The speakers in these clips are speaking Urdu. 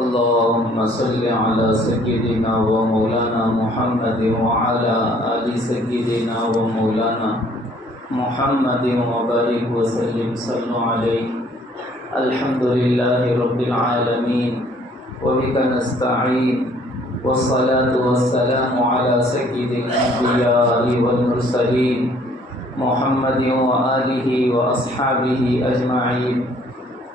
اللهم صل على سيدنا ومولانا محمد وعلى آل سيدنا ومولانا محمد وبارك وسلم صلوا عليه. الحمد لله رب العالمين وبك نستعين والصلاة والسلام على سيد الأنبياء والمرسلين محمد وآله وأصحابه أجمعين.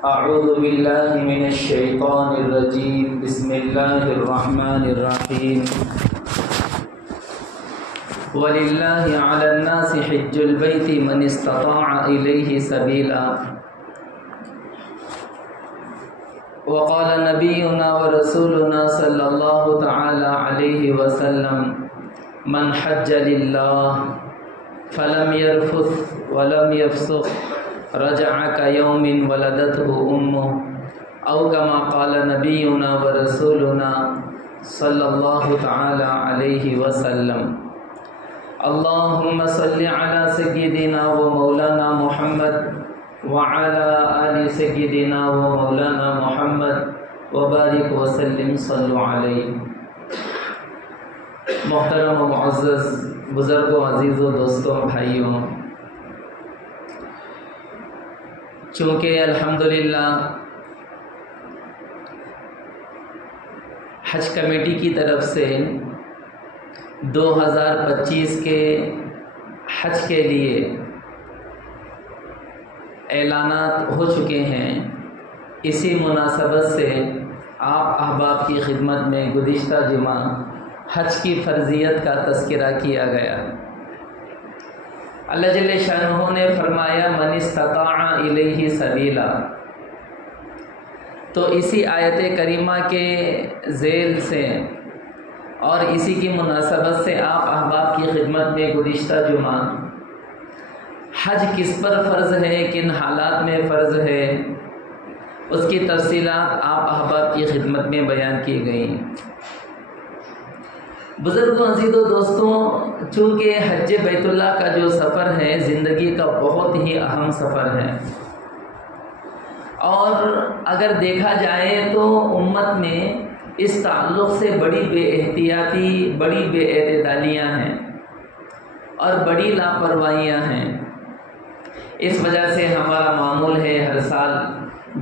اعوذ باللہ من الشیطان الرجیم. بسم اللہ الرحمن الرحیم. وَلِلَّهِ عَلَى النَّاسِ حِجُّ الْبَيْتِ مَنِ اسْتَطَاعَ إِلَيْهِ سَبِيلًا. وقال نبينا ورسولنا صلى الله تعالى عليه وسلم من حج لله فلم يرفث ولم يفسق رجع كيوم ولدته أمه أو كما قال نبينا ورسولنا صلى الله تعالى عليه وسلم. اللهم صل على سيدنا ومولانا محمد وعلى آل سيدنا ومولانا محمد وبارك وسلم صلوا عليه. محترم و معزز بزرگوں، عزیزوں، دوستوں، بھائیوں، چونکہ الحمدللہ حج کمیٹی کی طرف سے 2025 کے حج کے لیے اعلانات ہو چکے ہیں، اسی مناسبت سے آپ احباب کی خدمت میں گزشتہ جمعہ حج کی فرضیت کا تذکرہ کیا گیا. اللہ جل شانہ نے فرمایا من استطاع الیہ سبیلا. تو اسی آیت کریمہ کے ذیل سے اور اسی کی مناسبت سے آپ احباب کی خدمت میں گزشتہ جمعہ حج کس پر فرض ہے، کن حالات میں فرض ہے، اس کی تفصیلات آپ احباب کی خدمت میں بیان کی گئیں. بزرگوں، عزیزوں، دوستوں، چونکہ حج بیت اللہ کا جو سفر ہے زندگی کا بہت ہی اہم سفر ہے، اور اگر دیکھا جائے تو امت میں اس تعلق سے بڑی بے احتیاطی، بڑی بے اعتدالیاں ہیں اور بڑی لاپرواہیاں ہیں. اس وجہ سے ہمارا معمول ہے ہر سال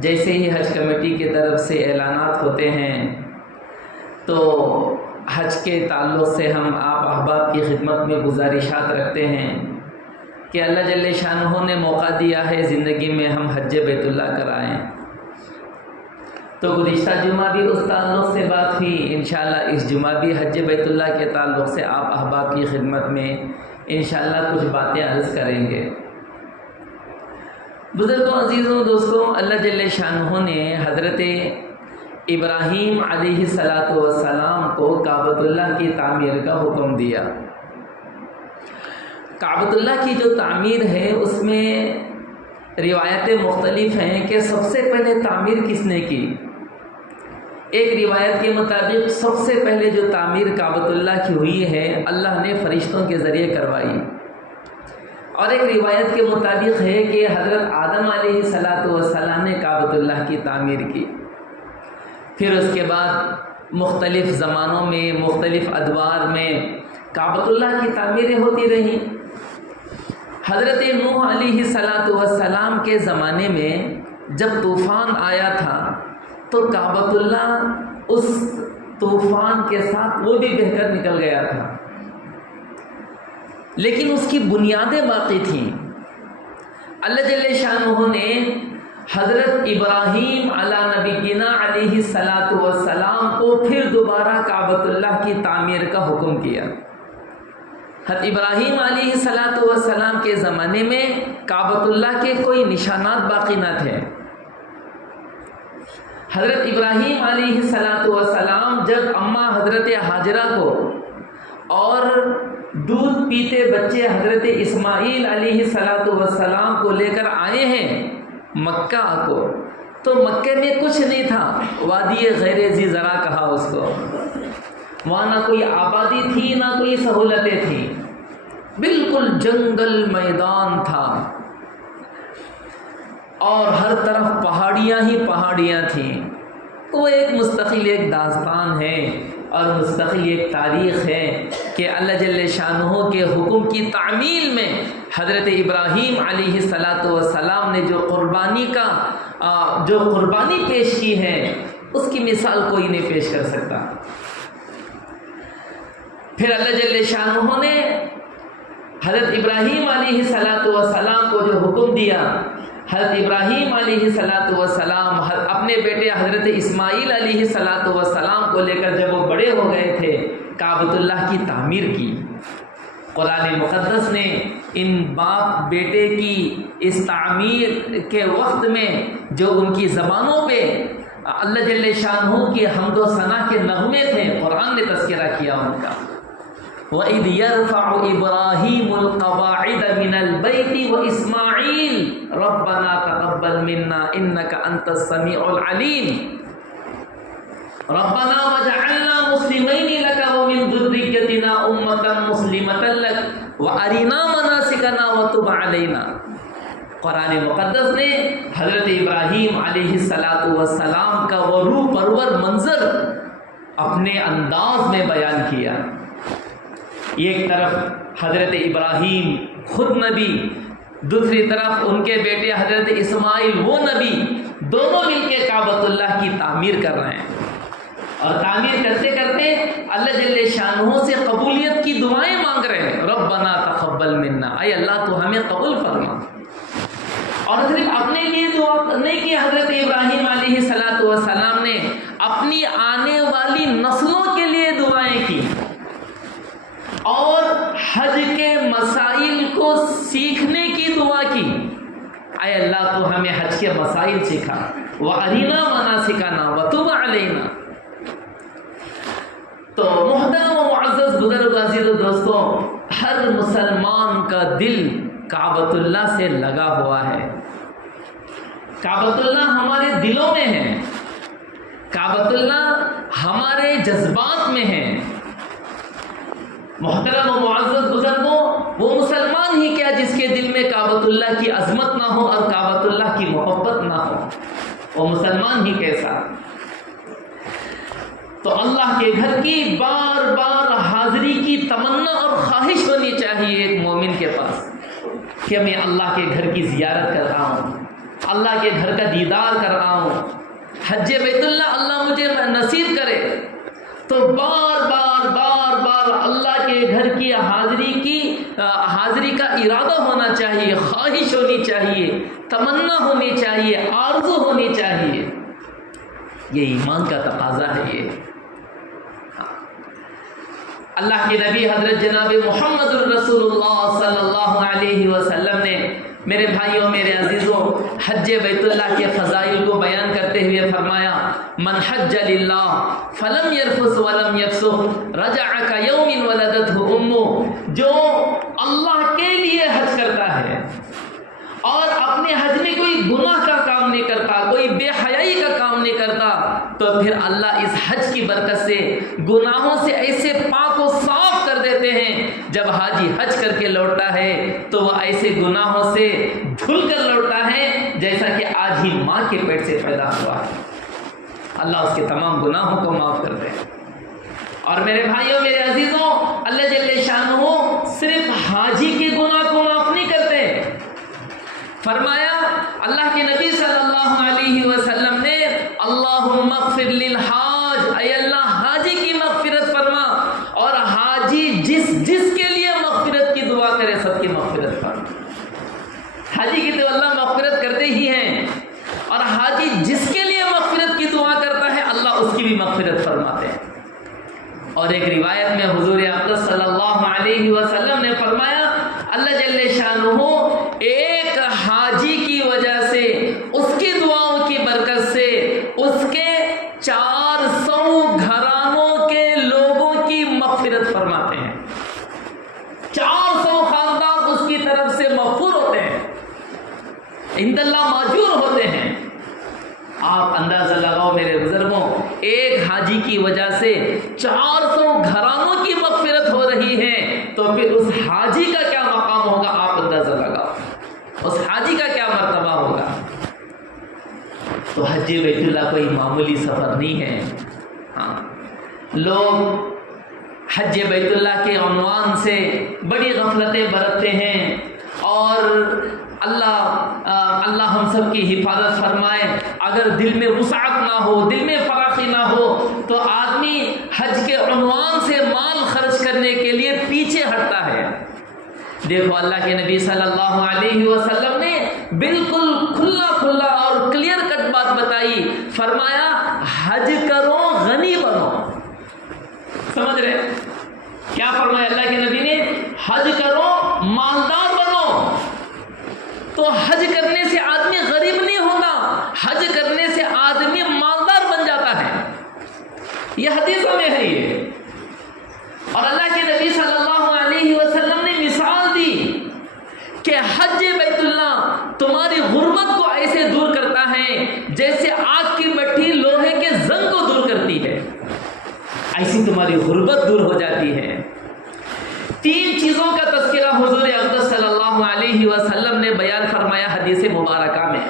جیسے ہی حج کمیٹی کی طرف سے اعلانات ہوتے ہیں تو حج کے تعلق سے ہم آپ احباب کی خدمت میں گزارشات رکھتے ہیں کہ اللہ جل شانہ نے موقع دیا ہے زندگی میں ہم حج بیت اللہ کرائیں. تو گزشتہ جمعہ بھی اس تعلق سے بات ہوئی، انشاءاللہ اس جمعہ بھی حج بیت اللہ کے تعلق سے آپ احباب کی خدمت میں انشاءاللہ کچھ باتیں عرض کریں گے. بزرگوں، عزیزوں، دوستوں، اللہ جل شانہ نے حضرت ابراہیم علیہ السلام کو کعبۃ اللہ کی تعمیر کا حکم دیا. کعبۃ اللہ کی جو تعمیر ہے اس میں روایتیں مختلف ہیں کہ سب سے پہلے تعمیر کس نے کی. ایک روایت کے مطابق سب سے پہلے جو تعمیر کعبۃ اللہ کی ہوئی ہے اللہ نے فرشتوں کے ذریعے کروائی، اور ایک روایت کے مطابق ہے کہ حضرت آدم علیہ السلام نے کعبۃ اللہ کی تعمیر کی. پھر اس کے بعد مختلف زمانوں میں مختلف ادوار میں کعبۃ اللہ کی تعمیریں ہوتی رہیں. حضرت نوح علیہ السلام کے زمانے میں جب طوفان آیا تھا تو کعبۃ اللہ اس طوفان کے ساتھ وہ بھی بہہ کر نکل گیا تھا، لیکن اس کی بنیادیں باقی تھیں. اللہ جل شانہ نے حضرت ابراہیم علی نبینا علیہ السلام کو پھر دوبارہ کعبۃ اللہ کی تعمیر کا حکم کیا. حضرت ابراہیم علیہ السلام کے زمانے میں کعبۃ اللہ کے کوئی نشانات باقی نہ تھے. حضرت ابراہیم علیہ السلام جب اماں حضرت ہاجرہ کو اور دودھ پیتے بچے حضرت اسماعیل علیہ السلام کو لے کر آئے ہیں مکہ کو، تو مکہ میں کچھ نہیں تھا، وادی غیر ذی زرع کہا اس کو. وہاں نہ کوئی آبادی تھی نہ کوئی سہولتیں تھیں، بالکل جنگل میدان تھا. اور ہر طرف پہاڑیاں ہی پہاڑیاں تھیں. وہ ایک مستقل ایک داستان ہے اور مستقل ایک تاریخ ہے کہ اللہ جل شانہ کے حکم کی تعمیل میں حضرت ابراہیم علیہ السلام نے جو قربانی پیش کی ہے اس کی مثال کوئی نہیں پیش کر سکتا. پھر اللہ جل شانہ نے حضرت ابراہیم علیہ السلام کو جو حکم دیا، حضرت ابراہیم علیہ السلام اپنے بیٹے حضرت اسماعیل علیہ السلام کو لے کر جب وہ بڑے ہو گئے تھے کعبۃ اللہ کی تعمیر کی. قرآن مقدس نے ان باپ بیٹے کی اس تعمیر کے وقت میں جو ان کی زبانوں پہ اللہ جل شانہ کی حمد و ثنا کے نغمے تھے، قرآن نے تذکرہ کیا ان کا. وَإِذْ يَرْفَعُ إِبْرَاهِيمُ الْقَوَاعِدَ مِنَ الْبَيْتِ وَإِسْمَاعِيلُ رَبَّنَا تَقَبَّلْ مِنَّا إِنَّكَ أَنْتَ السَّمِيعُ الْعَلِيمُ رَبَّنَا وَاجْعَلْنَا مُسْلِمَيْنِ لَكَ وَمِنْ ذُرِّيَّتِنَا أُمَّةً مُسْلِمَةً لَكَ وَأَرِنَا مَنَاسِكَنَا وَتُبْ عَلَيْنَا. قرآن مقدس نے حضرت ابراہیم علیہ السلام کا وہ روح پرور منظر اپنے انداز میں بیان کیا. ایک طرف حضرت ابراہیم خود نبی، دوسری طرف ان کے بیٹے حضرت اسماعیل وہ نبی، دونوں مل کے کعبۃ اللہ کی تعمیر کر رہے ہیں. اور تعمیر کرتے کرتے اللہ جل شانہ سے قبولیت کی دعائیں مانگ رہے ہیں. ربنا تقبل منا، اے اللہ تو ہمیں قبول فرما. اور صرف اپنے لیے دعا نہیں کی، حضرت ابراہیم علیہ السلام نے اپنی آنے والی نسلوں کے لیے دعائیں کی اور حج کے مسائل کو سیکھنے کی دعا کی. اے اللہ تو ہمیں حج کے مسائل سکھا. وَأَرِنَا مَنَاسِكَنَا وَتُبْ عَلَيْنَا. تو محترم و معزز بزرگ عزیز و دوستوں، ہر مسلمان کا دل کعبۃ اللہ سے لگا ہوا ہے. کعبۃ اللہ ہمارے دلوں میں ہے، کعبۃ اللہ ہمارے جذبات میں ہے. محترم و معزز بزرگوں، وہ مسلمان ہی کیا جس کے دل میں کعبۃ اللہ کی عظمت نہ ہو اور کعبۃ اللہ کی محبت نہ ہو، وہ مسلمان ہی کیسا. تو اللہ کے گھر کی بار بار حاضری کی تمنا اور خواہش ہونی چاہیے ایک مومن کے پاس کہ میں اللہ کے گھر کی زیارت کر رہا ہوں، اللہ کے گھر کا دیدار کر رہا ہوں، حج بیت اللہ مجھے نصیب کرے. تو بار بار اللہ کے گھر کی حاضری کا ارادہ ہونا چاہیے، خواہش ہونی چاہیے، تمنا ہونی چاہیے، آرزو ہونی چاہیے. یہ ایمان کا تقاضا ہے. یہ اللہ کے نبی حضرت جناب محمد الرسول اللہ صلی اللہ علیہ وسلم نے، میرے بھائیوں میرے عزیزوں، حج بیت اللہ کے فضائل کو بیان کرتے ہوئے فرمایا، من حج للہ فلم یرفث ولم یفسق رجع کیوم ولدتہ امہ. جو اللہ کے لیے حج کرتا ہے اور اپنے حج میں کوئی گناہ کا کام نہیں کرتا، کوئی بے حیائی کا کام نہیں کرتا، تو پھر اللہ اس حج کی برکت سے گناہوں سے ایسے پاک و صاف کر دیتے ہیں. جب حاجی حج کر کے لوٹتا ہے تو وہ ایسے گناہوں سے دھل کر لوٹتا ہے جیسا کہ آج ہی ماں کے پیٹ سے پیدا ہوا ہے. اللہ اس کے تمام گناہوں کو معاف کر دے. اور میرے بھائیوں میرے عزیزوں، اللہ جل شانہ صرف حاجی کے گناہ کو معاف نہیں کرتے. فرمایا اللہ کے نبی صلی اللہ علیہ وسلم نے، اللہم اغفر للحاج، اے اللہ حاجی کی مغفرت فرما. اور حاجی جس کے لیے مغفرت کی دعا کرے سب کی مغفرت فرما. حاجی کی تو اللہ مغفرت کرتے ہی ہیں، اور حاجی جس کے لیے مغفرت کی دعا کرتا ہے اللہ اس کی بھی مغفرت فرماتے ہیں. اور ایک روایت میں حضور اقدس صلی اللہ علیہ وسلم نے فرمایا، اللہ جل شانہ ایک حاجی کی وجہ سے، اس کی دعاؤں کی برکت سے، اس کے 400 گھرانوں کے لوگوں کی مغفرت فرماتے ہیں. 400 خاندان اس کی طرف سے مغفور ہوتے ہیں، عند اللہ ماجور ہوتے ہیں. آپ اندازہ لگاؤ میرے بزرگوں، ایک حاجی کی وجہ سے 400 گھرانوں کی مغفرت ہو رہی ہے، تو پھر اس حاجی کا کیا مقام ہوگا آپ اندازہ لگاؤ، اس حاجی کا کیا مرتبہ ہوگا. تو حج بیت اللہ کوئی معمولی سفر نہیں ہے. ہاں لوگ حج بیت اللہ کے عنوان سے بڑی غفلتیں برتتے ہیں، اور اللہ ہم سب کی حفاظت فرمائے. اگر دل میں وسعت نہ ہو، دل میں فراخی نہ ہو، تو آدمی حج کے عنوان سے مال خرچ کرنے کے لیے پیچھے ہٹتا ہے. دیکھو اللہ کے نبی صلی اللہ علیہ وسلم نے بالکل کھلا اور کلیئر کٹ بات بتائی. فرمایا حج کرو غنی بنو. سمجھ رہے کیا فرمایا اللہ کے نبی نے؟ حج کرو مالدار بنو. تو حج کرنے سے آدمی غریب نہیں ہوگا، حج کرنے سے آدمی مالدار بن جاتا ہے. یہ حدیثوں میں ہے یہ. اور اللہ کے نبی صلی اللہ علیہ وسلم نے مثال دی کہ حج بیت اللہ تمہاری غربت کو ایسے دور کرتا ہے جیسے آگ کی بٹھی لوہے کے زنگ کو دور کرتی ہے، ایسی تمہاری غربت دور ہو جاتی ہے. 3 چیزوں کا تذکرہ حضور اقدس صلی اللہ علیہ وسلم نے بیان فرمایا حدیث مبارکہ میں.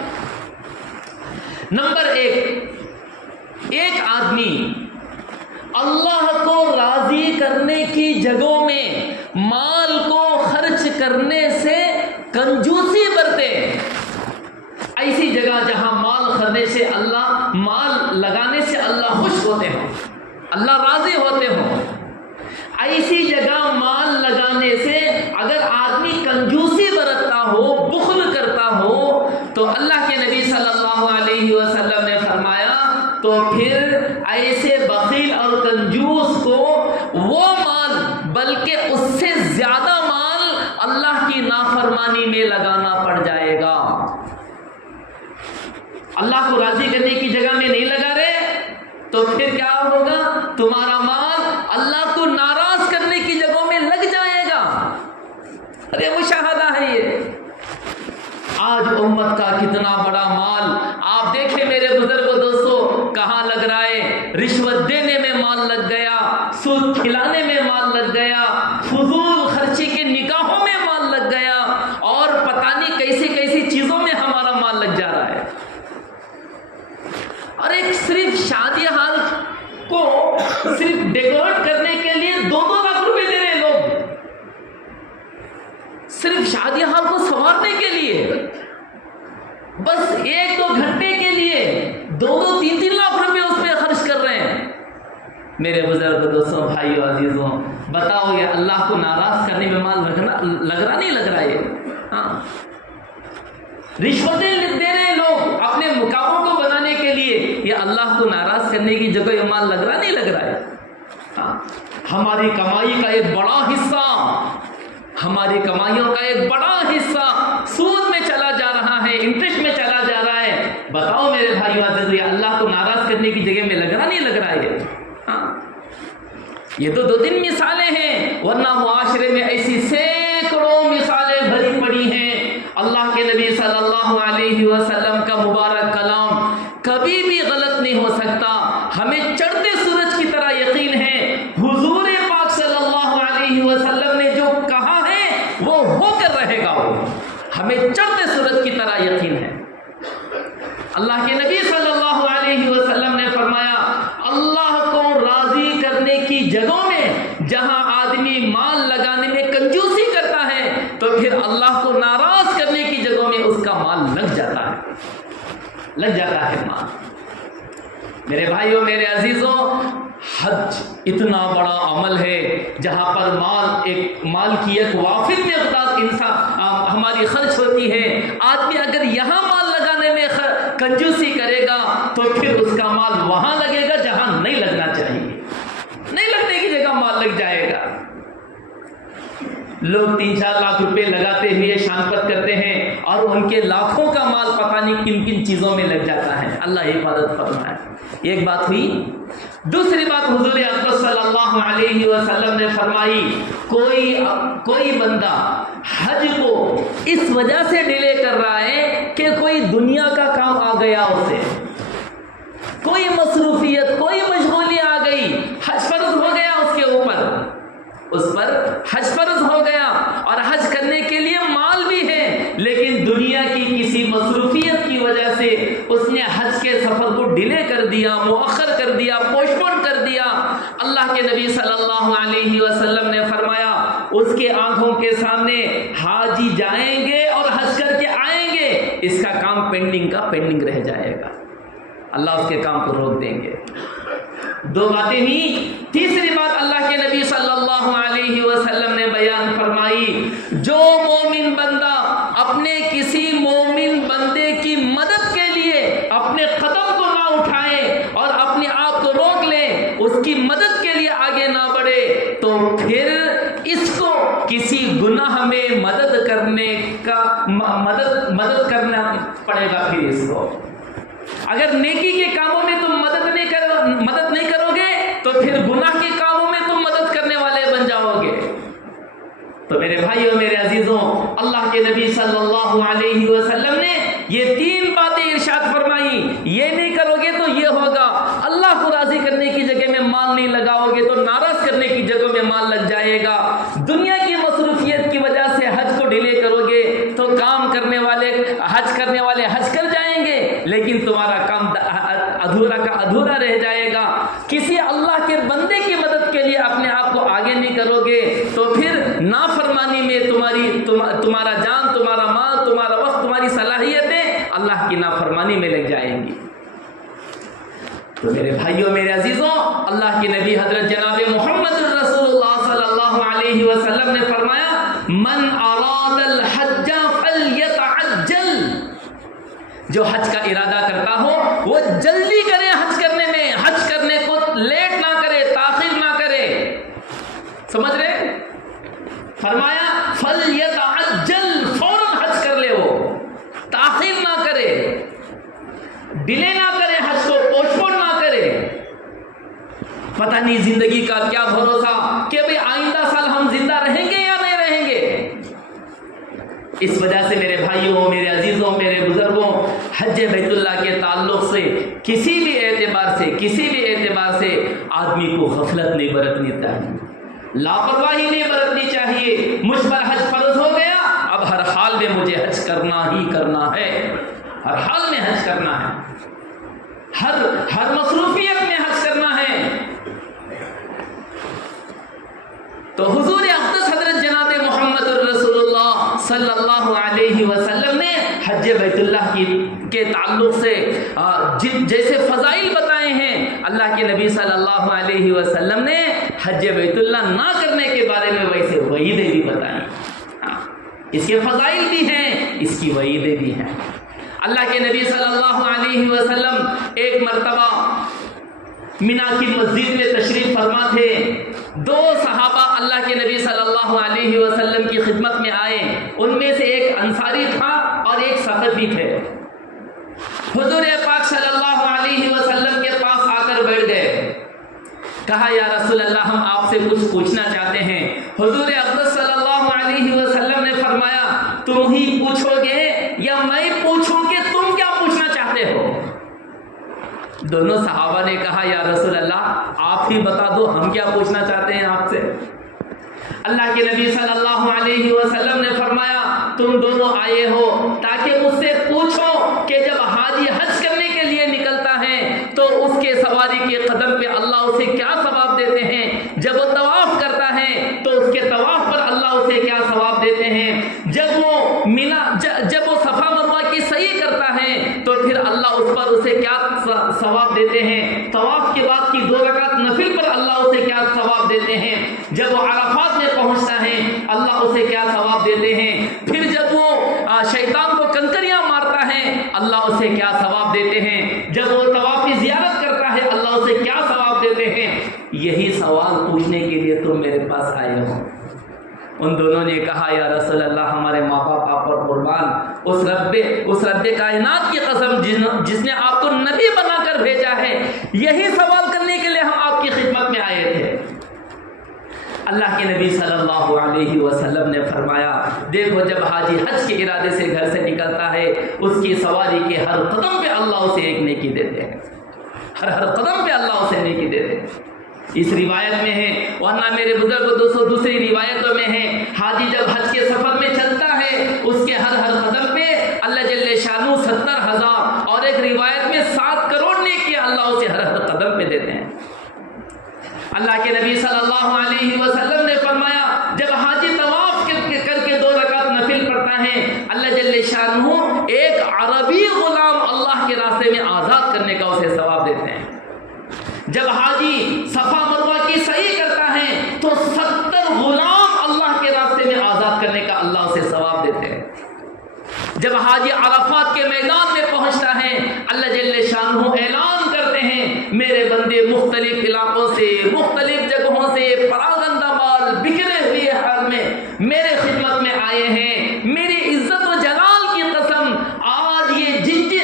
نمبر 1، ایک آدمی اللہ کو راضی کرنے کی جگہوں میں مال کو خرچ کرنے سے کنجوسی برتے. ایسی جگہ جہاں مال لگانے سے اللہ خوش ہوتے ہوں، اللہ راضی ہوتے ہوں، ایسی جگہ مال لگانے سے اگر آدمی کنجوسی برتتا ہو، بخل کرتا ہو، تو اللہ کے نبی صلی اللہ علیہ وسلم نے فرمایا تو پھر ایسے بخیل اور کنجوس کو وہ مال بلکہ اس سے زیادہ مال اللہ کی نافرمانی میں لگانا پڑ جائے گا. اللہ کو راضی کرنے کی جگہ میں نہیں لگا رہے تو پھر کیا ہوگا؟ تمہارا مال اللہ کو ناراض کرنے کی جگہوں میں لگ جائے گا. ارے مشاہدہ ہے یہ. آج امت کا کتنا بڑا مال آپ دیکھیں میرے بزرگوں دوستو کہاں لگ رہا ہے. رشوت دینے میں مال لگ گیا، سود کھلانے میں مال لگ گیا، فضول خرچی کے نکاحوں میں مال لگ گیا، اور پتہ نہیں کیسی کیسی چیزوں میں ہمارا مال لگ جا رہا ہے. اور ایک صرف شادی ہال کو صرف ڈیکوریٹ کرنے کے لیے 2-2 لاکھ روپے دے رہے لوگ. صرف شادی ہال کو سنوارنے کے لیے بس 1-2 گھنٹے کے لیے 2-3 لاکھ روپے اس پہ خرچ کر رہے ہیں. میرے بزرگ دوستوں، بھائیو، عزیزوں، بتاؤ یہ اللہ کو ناراض کرنے میں مال لگ رہا نہیں لگ رہا ہے؟ ہاں رشوتیں دے رہے لوگ اپنے مقاموں کو بنانے کے لیے، یہ اللہ کو ناراض کرنے کی جگہ یہ مال لگ رہا نہیں لگ رہا ہے؟ ہاں ہماری کمائی کا ایک بڑا حصہ، ہماری کمائیوں کا ایک بڑا حصہ سود میں چلا جا رہا ہے، انٹرسٹ میں چلا جا رہا ہے. بتاؤ میرے بھائیو عزیزو، یہ اللہ کو ناراض کرنے کی جگہ میں لگ رہا نہیں لگ رہا ہے؟ ہاں یہ تو 2-3 مثالیں ہیں، ورنہ معاشرے میں ایسی سینکڑوں مثالیں بھری پڑی ہیں. اللہ کے نبی صلی اللہ علیہ وسلم کا مبارک کلام کبھی بھی غلط نہیں ہو سکتا. ہمیں چڑھتے سورج کی طرح یقین ہے حضور پاک صلی اللہ علیہ وسلم نے جو کہا ہے وہ ہو کر رہے گا. وہ ہمیں چڑھتے سورج کی طرح یقین ہے. اللہ کے نبی صلی اللہ علیہ وسلم نے فرمایا اللہ کو راضی کرنے کی جگہوں میں جہاں آدمی مال لگانے میں کنجوسی کرتا ہے تو پھر اللہ کو ناراض کرنے کی جگہوں میں اس کا مال لگ جاتا ہے مال. میرے بھائیوں، میرے عزیزوں، حج اتنا بڑا عمل ہے جہاں پر مال کی ایک وافر مقدار انسان ہماری خرچ ہوتی ہے. آدمی اگر یہاں مال لگانے میں کنجوسی کرے گا تو پھر اس کا مال وہاں لگے گا جہاں نہیں لگنا چاہیے، نہیں لگنے کی جگہ مال لگ جائے گا. لوگ 3-4 لاکھ روپے لگاتے ہوئے شان پت کرتے ہیں اور ان کے لاکھوں کا مال پتہ نہیں کن کن چیزوں میں لگ جاتا ہے. اللہ حفاظت فرمائے. ایک بات ہوئی. دوسری بات حضور اکرم صلی اللہ علیہ وسلم نے فرمائی کوئی بندہ حج کو اس وجہ سے ڈیلے کر رہا ہے کہ کوئی دنیا کا کام آ گیا، اسے کوئی مصروفیت، کوئی مشغولی آ گئی، حج فرض ہو گیا اس کے اوپر، اس پر حج فرض ہو گیا اور حج کرنے کے لیے مال بھی ہے، لیکن دنیا کی کسی مصروفیت کی وجہ سے اس نے حج کے ڈیلے کر دیا، مؤخر کر دیا، پوسٹ پون کر دیا، اللہ کے نبی صلی اللہ علیہ وسلم نے فرمایا اس کے آنکھوں کے سامنے حاجی جائیں گے اور حج کر کے آئیں گے، اس کا کام پینڈنگ کا پینڈنگ رہ جائے گا، اللہ اس کے کام کو روک دیں گے۔ دو باتیں ہی، تیسری بات اللہ کے نبی صلی اللہ علیہ وسلم نے بیان فرمائی، جو مومن بندہ اپنے کسی مومن بندے کی مدد کے لیے اپنے قدم کو نہ اٹھائے اور اپنے آپ کو روک لے، اس کی مدد کے لیے آگے نہ بڑھے، تو پھر اس کو کسی گناہ میں مدد کرنا پڑے گا۔ پھر اس کو اگر نیکی کے کاموں میں تم مدد نہیں کرو گے تو پھر گناہ کے کاموں میں تم مدد کرنے والے بن جاؤ گے۔ تو میرے بھائیوں، میرے عزیزوں، اللہ کے نبی صلی اللہ علیہ وسلم نے یہ تین باتیں ارشاد فرمائی، یہ نہیں کرو گے تو یہ ہوگا، اللہ کو راضی کرنے کی جگہ میں مال نہیں لگاؤ گے تو ناراض کرنے کی جگہ میں مال لگ جائے گا، دنیا کی مصروفیت کی وجہ سے حج کو ڈیلے کرو گے تو حج کرنے والے حج کر جائیں گے لیکن تمہارا کام ادھورا کا ادھورا رہ جائے گا، کسی اللہ کے بندے کی مدد کے لیے اپنے آپ کو آگے نہیں کرو گے تو پھر نافرمانی میں تمہارا جان، تمہارا مال، تمہارا وقت، تمہاری صلاحیتیں اللہ کی نافرمانی میں لگ جائیں گی۔ تو میرے بھائیوں، میرے عزیزوں، اللہ کے نبی حضرت جناب محمد رسول اللہ صلی اللہ علیہ وسلم نے فرمایا، من اراد الحج فلیتعجل، جو حج کا ارادہ کرتا ہو وہ جلدی کرے حج کرنے میں، حج کرنے کو لیٹ نہ کرے، تاخیر نہ کرے، سمجھ رہے؟ فرمایا فلیتعجل، فوراً حج کر لے، وہ تاخیر نہ کرے، ڈیلے نہ کرے، حج کو پوسٹ پون نہ کرے۔ پتہ نہیں زندگی کا کیا بھروسہ کہ بھئی آئندہ سال ہم زندہ رہیں گے یا نہیں رہیں گے۔ اس وجہ سے میرے بھائیوں، میرے عزیزوں، میرے بزرگوں، حج بیت اللہ کے تعلق سے کسی بھی اعتبار سے آدمی کو غفلت نہیں برتنی چاہیے، لاپرواہی نہیں برتنی چاہیے۔ مجھ پر حج فرض ہو گیا، اب ہر حال میں مجھے حج کرنا ہی کرنا ہے، ہر حال میں حج کرنا ہے، ہر مصروفیت میں حج کرنا ہے۔ تو حضور اقدس حضرت جناب محمد رسول اللہ صلی اللہ علیہ وسلم نے حج بیت اللہ کے تعلق سے جیسے فضائل بتائے ہیں، اللہ کے نبی صلی اللہ علیہ وسلم نے حج بیت اللہ نہ کرنے کے بارے میں ویسے وعیدیں بھی بتائیں۔ اس کے فضائل بھی ہیں، اس کی وعیدیں بھی ہیں۔ اللہ کے نبی صلی اللہ علیہ وسلم ایک مرتبہ مینا کی مسجد میں تشریف فرما تھے، دو صحابہ اللہ کے نبی صلی اللہ علیہ وسلم کی خدمت میں آئے، ان میں سے ایک انصاری تھا اور ایک ثقفی تھے۔ حضور پاک صلی اللہ علیہ وسلم کے پاس آ کر بیٹھ گئے، کہا یا رسول اللہ ہم آپ سے کچھ پوچھنا چاہتے ہیں۔ حضور اقدس صلی اللہ علیہ وسلم نے فرمایا تم ہی پوچھو گے یا میں پوچھوں کہ تم کیا پوچھنا چاہتے ہو؟ دونوں صحابہ نے کہا یا رسول اللہ آپ ہی بتا دو ہم کیا پوچھنا چاہتے ہیں آپ سے۔ اللہ کے نبی صلی اللہ علیہ وسلم نے فرمایا تم دونوں آئے ہو تاکہ مجھ سے پوچھو کہ جب حاجی حج کرنے کے لیے نکلتا ہے تو اس کے سواری کے قدم پہ اللہ اسے کیا ثواب دیتے ہیں، جب وہ طواف کرتا ہے تو اس کے طواف پر اللہ اسے کیا ثواب دیتے ہیں، جب وہ صفا مروہ کی سعی کرتا ہے تو پھر اللہ اس پر اسے کیا ثواب دیتے ہیں، طواف کے بعد کی 2 رکعت نفل پر اللہ اسے کیا ثواب دیتے ہیں، جب وہ عرفات میں پہنچتا ہے اللہ اسے کیا ثواب دیتے ہیں، پھر جب وہ شیطان کو کنکریاں مارتا ہے اللہ اسے کیا ثواب دیتے ہیں، جب وہ طواف زیارت کرتا ہے اللہ اسے کیا ثواب دیتے ہیں۔ یہی سوال پوچھنے کے لیے تم میرے پاس آئے ہو۔ ان دونوں نے کہا یا رسول اللہ ہمارے ماں باپ آپ پر قربان، اس رب کائنات کی قسم جس نے آپ کو نبی بنا کر بھیجا ہے، یہی سوال کرنے کے لیے ہم آپ کی خدمت میں آئے تھے۔ اللہ کے نبی صلی اللہ علیہ وسلم نے فرمایا دیکھو جب حاجی حج کے ارادے سے گھر سے نکلتا ہے اس کی سواری کے ہر قدم پہ اللہ اسے ایک نیکی دیتے ہیں، ہر قدم پہ اللہ اسے نیکی دیتے ہیں۔ اس روایت میں ہے، ورنہ میرے بزرگ دوستوں دوسری روایتوں میں ہے حاجی جب حج کے سفر میں چلتا ہے اس کے ہر قدم پہ اللہ جل شانہ 70,000 اور ایک روایت میں 7 کروڑ نیکیاں اللہ اسے ہر قدم پہ دیتے ہیں۔ اللہ کے نبی صلی اللہ علیہ وسلم نے فرمایا جب حاجی طواف کر کے 2 رکعت نفل پڑھتا ہے اللہ جل شانہ ایک عربی غلام اللہ کے راستے میں آزاد کرنے کا اسے ثواب دیتے ہیں۔ جب حاجی صفا مروہ کی سعی کرتا ہے تو 70 غلام اللہ کے راستے میں آزاد کرنے کا اللہ اسے ثواب دیتے ہیں۔ جب حاجی عرفات کے میدان میں پہنچتا ہے اللہ جل شانہ اعلان کرتے ہیں میرے بندے مختلف علاقوں سے مختلف جگہوں سے پراگندہ بال بکھرے ہوئے حال میں میرے خدمت میں آئے ہیں، میری عزت و جلال کی قسم آج یہ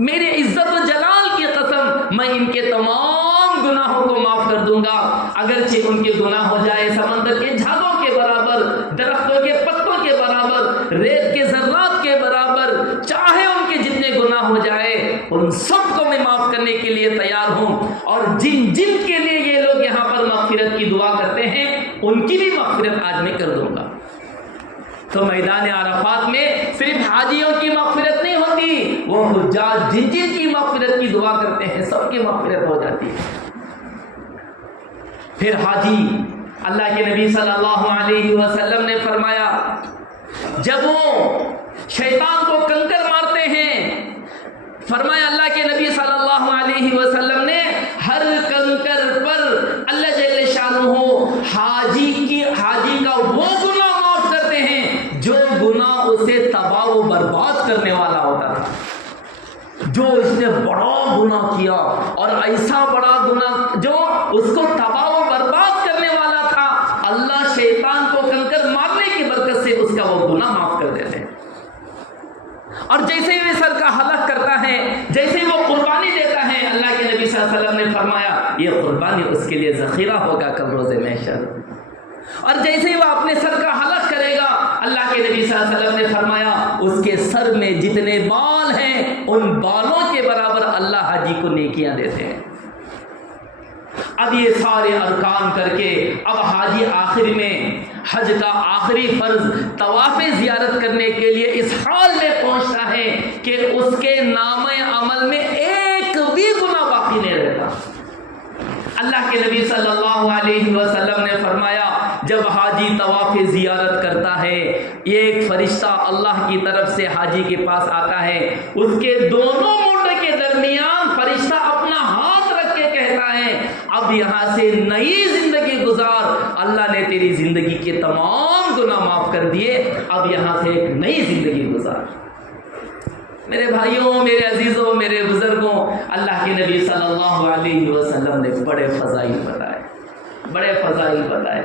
میرے عزت و جلال کی قسم میں ان کے تمام گناہوں کو معاف کر دوں گا، اگرچہ ان کے گناہ ہو جائے سمندر کے جھاگوں کے برابر، درختوں کے پتوں کے برابر، ریت کے ذرات کے برابر، چاہے ان کے جتنے گناہ ہو جائے ان سب کو میں معاف کرنے کے لیے تیار ہوں، اور جن جن کے لیے یہ لوگ یہاں پر مغفرت کی دعا کرتے ہیں ان کی بھی مغفرت آج میں کر دوں گا۔ تو میدان عرفات میں صرف حاجیوں کی مغفرت نہیں ہوتی، وہ حجاج جن جن کی مغفرت کی دعا کرتے ہیں سب کی مغفرت ہو جاتی ہے۔ پھر حاجی اللہ کے نبی صلی اللہ علیہ وسلم نے فرمایا جب وہ شیطان کو کنکر مارتے ہیں، فرمایا اللہ کے نبی صلی اللہ علیہ وسلم نے ہر کنکر پر اللہ جل شانہ حاجی کا وہ گناہ معاف کرتے ہیں جو گناہ اسے تباہ و برباد کرنے والا ہوتا تھا۔ جو اس نے بڑا گناہ کیا اور ایسا بڑا گناہ جو اس کو تباہ و برباد کرنے والا تھا، اللہ شیطان کو کنکر مارنے کی برکت سے اس کا وہ گناہ معاف کر دیتے ہیں۔ اور جیسے ہی وہ سر کا حلق کرتا ہے، جیسے ہی وہ قربانی دیتا ہے، اللہ کے نبی صلی اللہ علیہ وسلم نے فرمایا یہ قربانی اس کے لیے ذخیرہ ہوگا کل روز محشر۔ اور جیسے ہی وہ اپنے سر کا حلق کرے گا اللہ کے نبی صلی اللہ علیہ وسلم نے فرمایا اس کے سر میں جتنے بال ہیں ان بالوں کے برابر اللہ حاجی کو نیکیاں دیتے ہیں۔ اب یہ سارے ارکان کر کے اب حاجی آخر میں حج کا آخری فرض طواف زیارت کرنے کے لیے اس حال میں پہنچتا ہے کہ اس کے نامہ عمل میں ایک بھی گناہ باقی نہیں رہتا۔ اللہ کے نبی صلی اللہ علیہ وسلم نے فرمایا جب حاجی طواف زیارت کرتا ہے ایک فرشتہ اللہ کی طرف سے حاجی کے پاس آتا ہے، اس کے دونوں مونڈے کے درمیان فرشتہ اپنا ہاتھ رکھ کے کہتا ہے اب یہاں سے نئی زندگی گزار، اللہ نے تیری زندگی کے تمام گناہ معاف کر دیے، اب یہاں سے ایک نئی زندگی گزار۔ میرے بھائیوں، میرے عزیزوں، میرے بزرگوں، اللہ کے نبی صلی اللہ علیہ وسلم نے بڑے فضائل بتائے، بڑے فضائل بتائے۔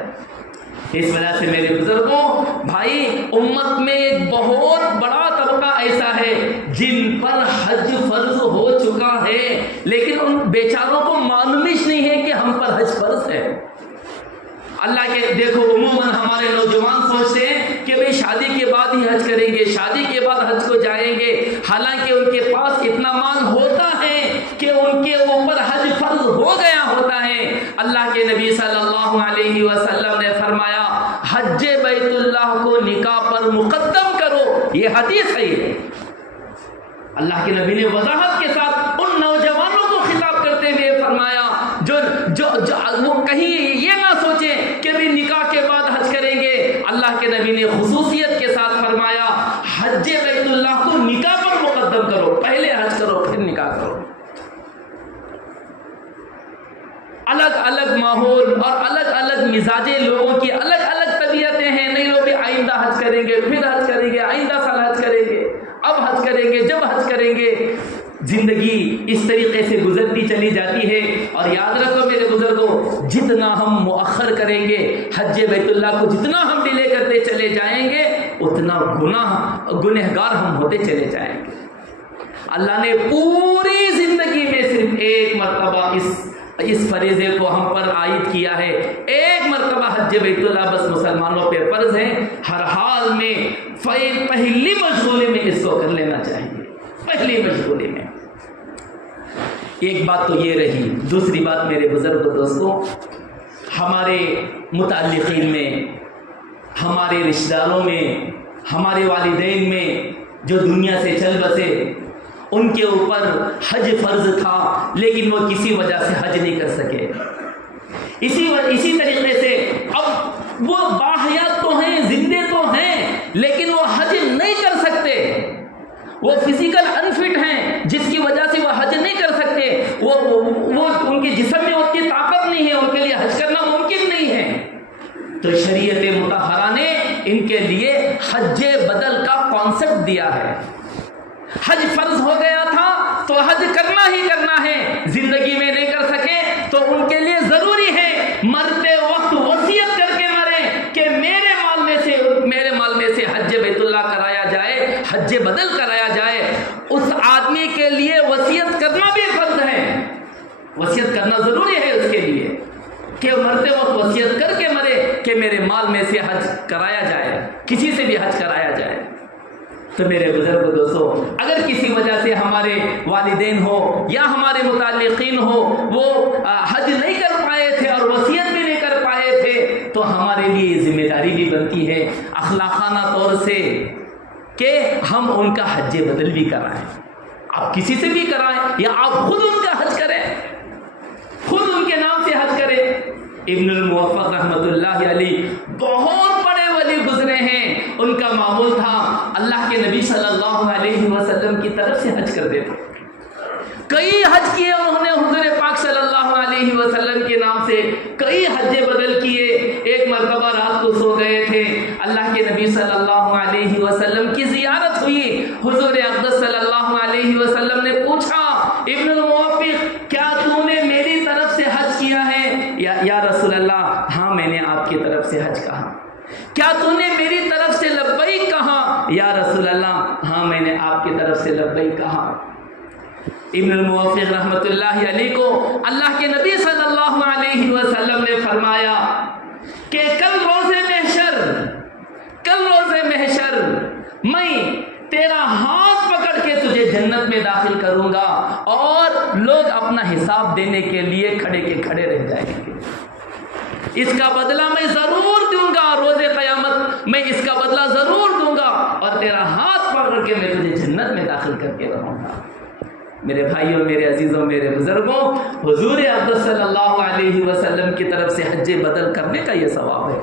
اس وجہ سے میرے بزرگوں، بھائی، امت میں ایک بہت بڑا طبقہ ایسا ہے جن پر حج فرض ہو چکا ہے لیکن ان بیچاروں کو معلوم ہی نہیں ہے کہ ہم پر حج فرض ہے۔ اللہ کے دیکھو عموماً ہمارے نوجوان سوچتے ہیں کہ بھئی شادی کے بعد ہی حج کریں گے، شادی کے بعد حج کو جائیں گے، حالانکہ ان کے پاس اتنا مال ہوتا ہے کہ ان کے اوپر حج فرض ہو گیا ہوتا ہے۔ اللہ کے نبی صلی اللہ علیہ وسلم نے فرمایا حج بیت اللہ کو نکاح پر مقدم کرو، یہ حدیث ہے۔ اللہ کے نبی نے وضاحت کے ساتھ ان نوجوانوں کو خطاب کرتے ہوئے فرمایا جو وہ کہیں یہ نہ سوچیں کہ بھی نکاح کے بعد حج کریں گے۔ اللہ کے نبی نے خصوصیت کے ساتھ فرمایا حج بیت اللہ کو نکاح پر مقدم کرو، پہلے حج کرو پھر نکاح کرو۔ الگ الگ ماحول اور الگ الگ مزاجیں لوگوں کی الگ الگ طبیعتیں ہیں، نہیں لوگ آئندہ حج کریں گے، پھر حج کریں گے، آئندہ سال حج کریں گے، اب حج کریں گے، جب حج کریں گے۔ زندگی اس طریقے سے گزرتی چلی جاتی ہے، اور یاد رکھو میرے بزرگوں، جتنا ہم مؤخر کریں گے حج بیت اللہ کو، جتنا ہم ڈیلے کرتے چلے جائیں گے اتنا گنہگار ہم ہوتے چلے جائیں گے۔ اللہ نے پوری زندگی میں صرف ایک مرتبہ اس فریضے کو ہم پر عائد کیا ہے، ایک مرتبہ حج بیت اللہ بس مسلمانوں پہ فرض ہے۔ ہر حال میں پہلی مشغولی میں اس کو کر لینا چاہیے، پہلی مشغولی میں۔ ایک بات تو یہ رہی. دوسری بات میرے بزرگ دوستوں، ہمارے متعلقین میں، ہمارے رشتہ داروں میں، ہمارے والدین میں جو دنیا سے چل بسے، ان کے اوپر حج فرض تھا لیکن وہ کسی وجہ سے حج نہیں کر سکے. اسی طریقے سے اب وہ باحیات تو ہیں، زندے تو ہیں، لیکن وہ حج نہیں کر سکتے. وہ فزیکل انفٹ ہیں جس کی وجہ سے وہ حج نہیں کر سکتے. وہ ان کے جسم میں اتنی طاقت نہیں ہے، ان کے لیے حج کرنا ممکن نہیں ہے. تو شریعت مطہرہ نے ان کے لیے حج بدل کا کانسیپٹ دیا ہے. حج فرض ہو گیا تھا تو حج کرنا ہی کرنا ہے. زندگی میں نہیں کر سکے تو ان کے لیے ضروری ہے مرتے وقت وصیت کر کے مریں کہ میرے مال میں سے حج بیت اللہ کرایا جائے، حج بدل کرایا جائے. اس آدمی کے لیے وصیت کرنا بھی فرض ہے. وصیت کرنا ضروری ہے اس کے لیے کہ مرتے وقت وصیت کر کے مرے کہ میرے مال میں سے حج کرایا جائے، کسی سے بھی حج کرایا جائے. تو میرے بزرگ دوستوں، اگر کسی وجہ سے ہمارے والدین ہو یا ہمارے متعلقین ہو وہ حج نہیں کر پائے تھے اور وصیت بھی نہیں کر پائے تھے، تو ہمارے لیے ذمہ داری بھی بنتی ہے اخلاقانہ طور سے کہ ہم ان کا حج بدل بھی کرائیں. آپ کسی سے بھی کرائیں یا آپ خود ان کا حج کریں، خود ان کے نام سے حج کریں. ابن الموفق رحمۃ اللہ علیہ بہت بڑے ولی گزرے ہیں. ان کا معمول تھا اللہ کے نبی صلی اللہ علیہ وسلم کی طرف سے حج کر دیتے. کئی حج کیے انہوں نے حضور پاک صلی اللہ علیہ وسلم کے نام سے، کئی حج بدل کیے. ایک مرتبہ رات کو سو گئے تھے، اللہ کے نبی صلی اللہ علیہ وسلم کی زیارت ہوئی. حضور اقدس صلی اللہ علیہ وسلم نے پوچھا ابن الموفق کیا تو نے میری طرف سے حج کیا ہے؟ یا رسول اللہ ہاں میں نے آپ کی طرف سے حج کہا. کیا تو نے میری طرف سے لبیک کہا؟ یا رسول اللہ ہاں میں نے آپ کی طرف سے لبیک کہا. ابن الموفق رحمۃ اللہ علیہ کو اللہ کے نبی صلی اللہ علیہ وسلم نے فرمایا کہ کل روز محشر میں تیرا ہاتھ پکڑ کے تجھے جنت میں داخل کروں گا اور لوگ اپنا حساب دینے کے لیے کھڑے کے کھڑے رہ جائیں گے. اس کا بدلہ میں ضرور دوں گا، روز قیامت میں اس کا بدلہ ضرور دوں گا اور تیرا ہاتھ پکڑ کے میں تجھے جنت میں داخل کر کے رہوں گا. میرے بھائیوں، میرے عزیزوں، میرے بزرگوں، حضور اقدس صلی اللہ علیہ وسلم کی طرف سے حج بدل کرنے کا یہ ثواب ہے.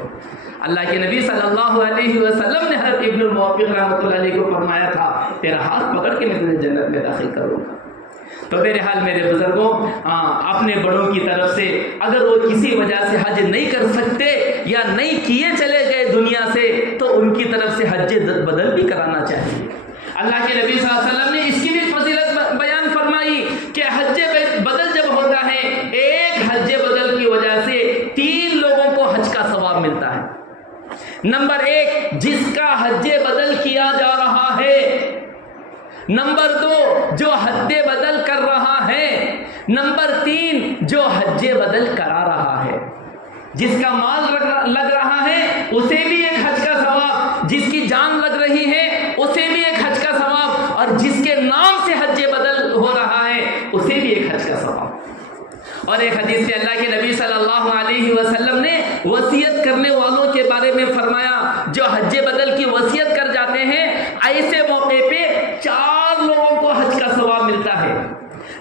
اللہ کے نبی صلی اللہ علیہ وسلم نے حضرت ابن الموفق رحمۃ اللہ علیہ کو فرمایا تھا تیرا ہاتھ پکڑ کے میں تجھے جنت میں داخل کروں گا. تو میرے حال میرے بزرگوں، اپنے بڑوں کی طرف سے اگر وہ کسی وجہ سے حج نہیں کر سکتے یا نہیں کیے چلے گئے دنیا سے تو ان کی طرف سے حج بدل بھی کرانا چاہیے. اللہ کے نبی صلی اللہ علیہ وسلم نے اس کی بھی فضیلت بیان فرمائی کہ حج بدل جب ہوتا ہے، ایک حج بدل کی وجہ سے 3 لوگوں کو حج کا ثواب ملتا ہے. نمبر 1 جس کا حج بدل کیا جا رہا ہے، نمبر 2 جو حج بدل کر رہا ہے، نمبر 3 جو حج بدل کرا رہا ہے. جس کا مال لگ رہا ہے اسے بھی ایک حج کا ثواب، جس کی جان لگ رہی ہے اسے بھی ایک حج کا ثواب، اور جس کے نام سے حج بدل ہو رہا ہے اسے بھی ایک حج کا ثواب. اور ایک حدیث سے اللہ کے نبی صلی اللہ علیہ وسلم نے وصیت کرنے والوں کے بارے میں فرمایا جو حج بدل کی وصیت کر جاتے ہیں ایسے موقع پہ 4 لوگوں کو حج کا ثواب ملتا ہے.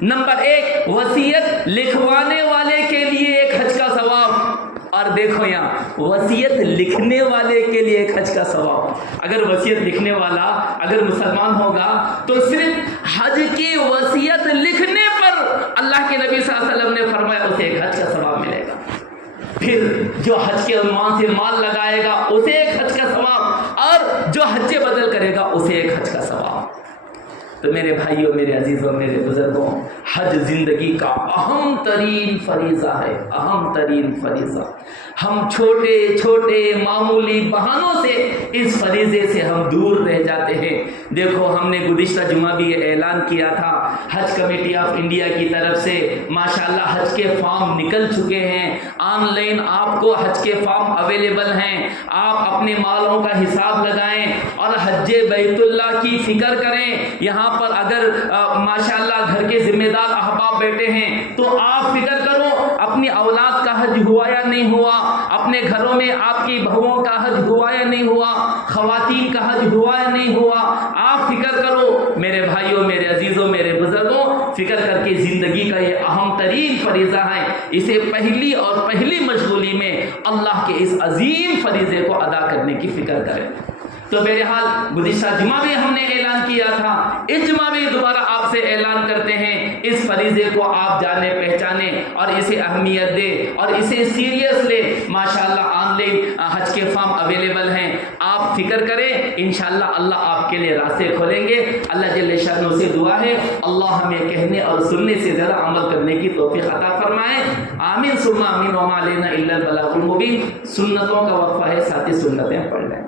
نمبر 1 وصیت لکھوانے والے کے لیے ایک حج کا ثواب، اور دیکھو یہاں وصیت لکھنے والے کے لیے ایک حج کا ثواب. اگر وصیت لکھنے والا اگر مسلمان ہوگا تو صرف حج کی وصیت لکھنے پر اللہ کے نبی صلی اللہ علیہ وسلم نے فرمایا اسے ایک حج کا ثواب ملے گا. پھر جو حج کے عنوان سے مال لگائے گا اسے ایک حج کا ثواب، اور جو حج بدل کرے گا اسے ایک حج کا ثواب. تو میرے بھائیوں، میرے عزیزوں، میرے بزرگوں، حج زندگی کا اہم ترین فریضہ ہے، اہم ترین فریضہ. ہم چھوٹے چھوٹے معمولی بہانوں سے اس فریضے سے ہم دور رہ جاتے ہیں. دیکھو ہم نے گزشتہ جمعہ بھی یہ اعلان کیا تھا حج کمیٹی آف انڈیا کی طرف سے ماشاءاللہ حج کے فارم نکل چکے ہیں. آن لائن آپ کو حج کے فارم اویلیبل ہیں. آپ اپنے مالوں کا حساب لگائیں اور حج بیت اللہ کی فکر کریں. یہاں پر اگر ماشاءاللہ گھر کے ذمہ دار احباب بیٹھے ہیں تو آپ فکر کرو اپنی اولاد کا حج ہوا یا نہیں ہوا, اپنے گھروں میں آپ کی بہوؤں کا حج ہوا یا نہیں ہوا, خواتین کا حج ہوا یا نہیں ہوا. آپ فکر کرو میرے بھائیوں, میرے عزیزوں, میرے بزرگوں, فکر کر کے زندگی کا یہ اہم ترین فریضہ ہے, اسے پہلی مشغولی میں اللہ کے اس عظیم فریضے کو ادا کرنے کی فکر کریں. تو بہرحال گزشتہ جمعہ بھی ہم نے اعلان کیا تھا, اس جمعہ بھی دوبارہ آپ سے اعلان کرتے ہیں, اس فریضے کو آپ جانے پہچانے اور اسے اہمیت دیں اور اسے سیریس لیں. ماشاءاللہ آن لائن حج کے فارم اویلیبل ہیں, آپ فکر کریں, انشاءاللہ اللہ آپ کے لیے راستے کھولیں گے. اللہ جل شانہ سے دعا ہے اللہ ہمیں کہنے اور سننے سے زیادہ عمل کرنے کی توفیق عطا فرمائے. آمین ثم آمین. وما علینا الا البلاغ المبین. سنتوں کا وقفہ ہے, ساتھی سنتیں پڑھ لیں.